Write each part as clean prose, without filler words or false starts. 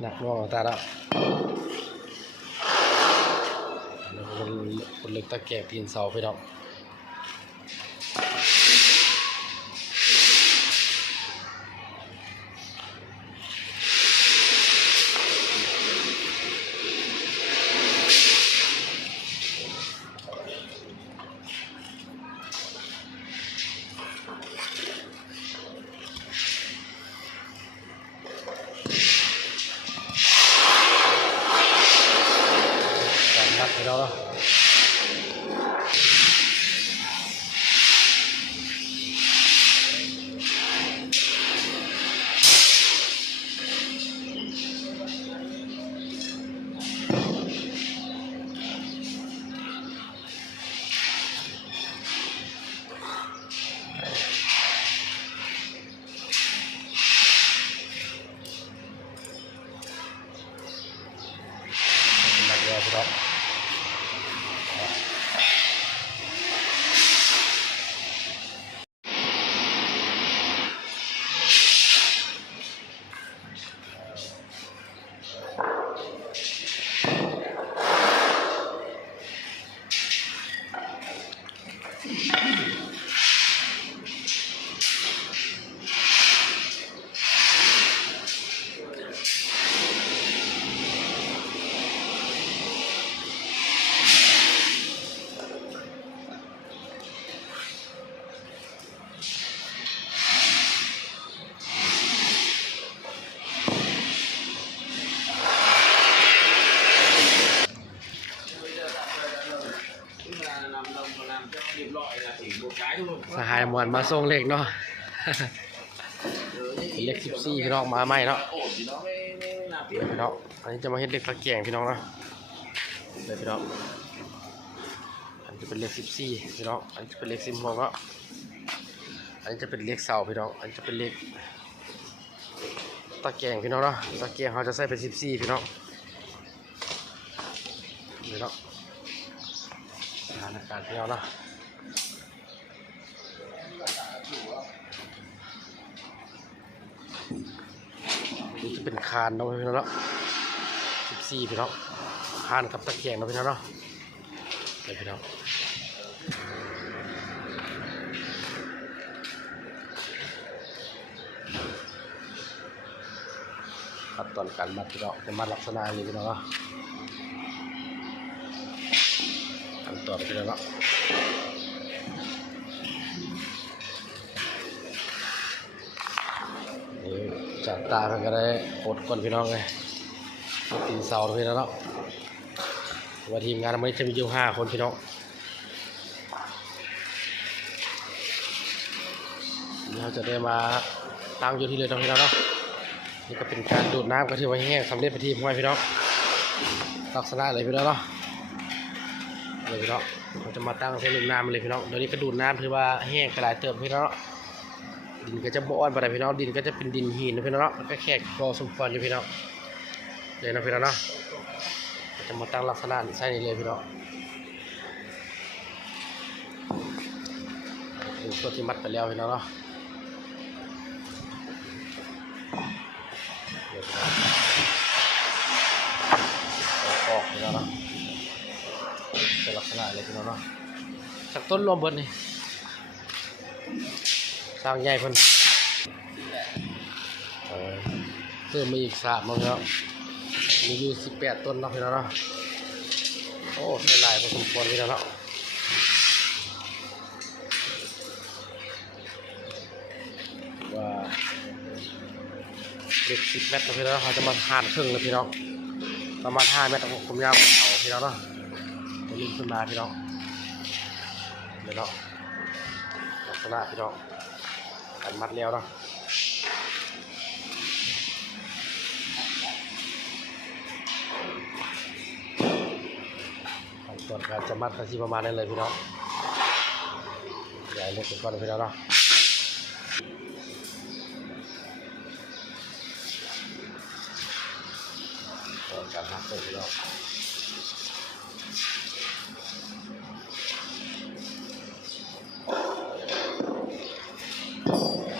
หนักมองตาแล้วคนเล็กตะแกรงปีนเสาพี่น้องนักพี่น้องนักเยอะพี่น้องสหายมวนมาส่งเล็กเนาะเล็ก14พี่น้องมาใหม่เนาะพี่น้องอันนี้จะมาเฮ็ดเล็กตะแกรงพี่น้องเนาะเลยพี่น้องอันนี้จะเป็นเล็ก14พี่น้องอันนี้จะเป็นเล็ก16เนาะอันนี้จะเป็นเล็กเสาพี่น้องอันนี้จะเป็นเล็กตะแกรงพี่น้องเนาะตะแกรงเขาจะใส่เป็น14พี่น้องพี่น้องสถานการณ์พี่น้องเนาะนี่จะเป็นคานเนาะพี่น้องเนาะ14พี่น้องคานกับตะแกรงเนาะพี่น้องเนาะไปพี่น้องขั้นตอนการมัดพี่น้องจะมัดลักษณะนี้พี่น้องเนาะขั้นตอนพี่น้องเนาะจับตาเพิ่นก็ได้กดก่อนพี่น้องเลยตีนเสาพี่น้องเนาะว่าทีมงานมันจะมีอยู่5 คนพี่น้องนี่เราจะได้มาตั้งอยู่ที่เลยพี่น้องเนาะนี่ก็เป็นการดูดน้ำก็ถือว่าแห้งสำเร็จไปที่ห้วยพี่น้องลักษณะเลยพี่น้องเนาะเลยพี่น้องเราจะมาตั้งเส้นลูกน้ำเลยพี่น้องเดี๋ยวนี้ก็ดูดน้ำถือว่าแห้งกระไรเติมพี่น้องดินก็จะบ่อนไปพี่น้องดินก็จะเป็นดินหินนะพี่น้องแล้วก็แขกพอสมควรอยู่พี่น้องเลยนะพี่น้องเนาะจะมาตั้งลักษณะใช่นี่เลยพี่น้องเป็นส่วนที่มัดไปแล้วพี่น้องเนาะออกพี่น้องเนาะเป็นลักษณะเลยพี่น้องเนาะจากต้นรวมเบิดนี่สร้างใหญ่เพิ่นเพิ่มมาอีก3มั้งครับมีอยู่18 ต้นเนาะพี่น้องเนาะโอ้ได้หลายพอสมควรพี่น้องเนาะว่าเด็ก10 เมตรพี่น้องเขาจะมาหั่นครึ่งเลยพี่น้องประมาณ5 เมตรผมยาวเขาพี่น้องเนาะจะลิ้นขึ้นมาพี่น้องเลยเนาะลักษณะพี่น้องกันมัดแล้วเนาะส่วนการจะมัดก็ที่ประมาณนั้นเลยพี่น้องใหญ่เล็กเป็นก้อนพี่น้องเนาะการหักเลยพี่น้อง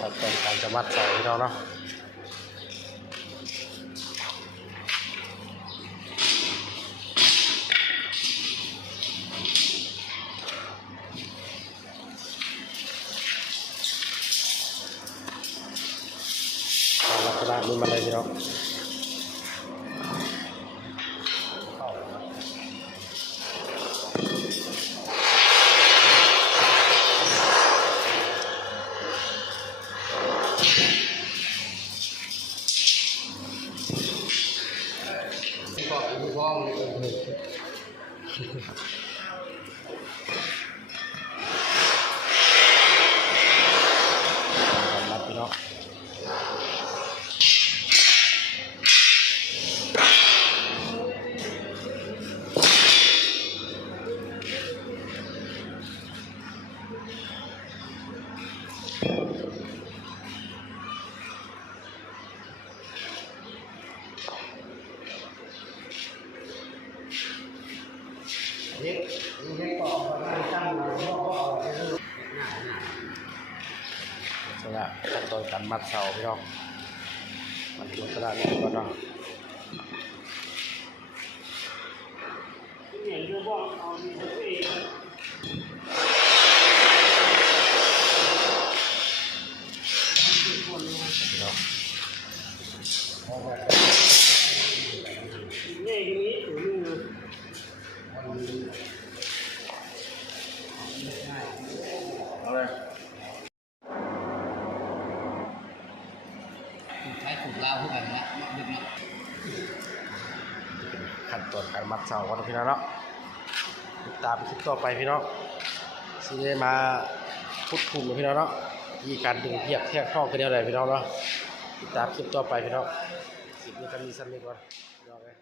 ขั้นตอนการจะมัดใส่พี่น้องเนาะ กรอบอีกพ้องเลย รับพี่น้องนี่กรอบมาตั้งมาเพราะว่าเอาไปเลยหนา นี่แหละขั้นตอนการมัดเสาพี่น้องมันลักษณะนี้ก่อนเนาะ เหมือนจะบอกเอาดีตัวเอง พี่น้อง นี่ทีนี้ถือมือเอาเลยใช้ถูกเล่าเข้าไปนะดึกนะ ขั้นตอนการมัดเสาก่อนพี่น้องเนาะติดตามคลิปต่อไปพี่น้องสิได้มาพูดคุยกับพี่น้องเนาะวิธีการดึงเพียกแท่ข้อกันเดียวเลยพี่น้องเนาะติดตามคลิปต่อไปพี่น้องคลิปนี้ก็มีสั้นนิดก่อนพี่น้องเลย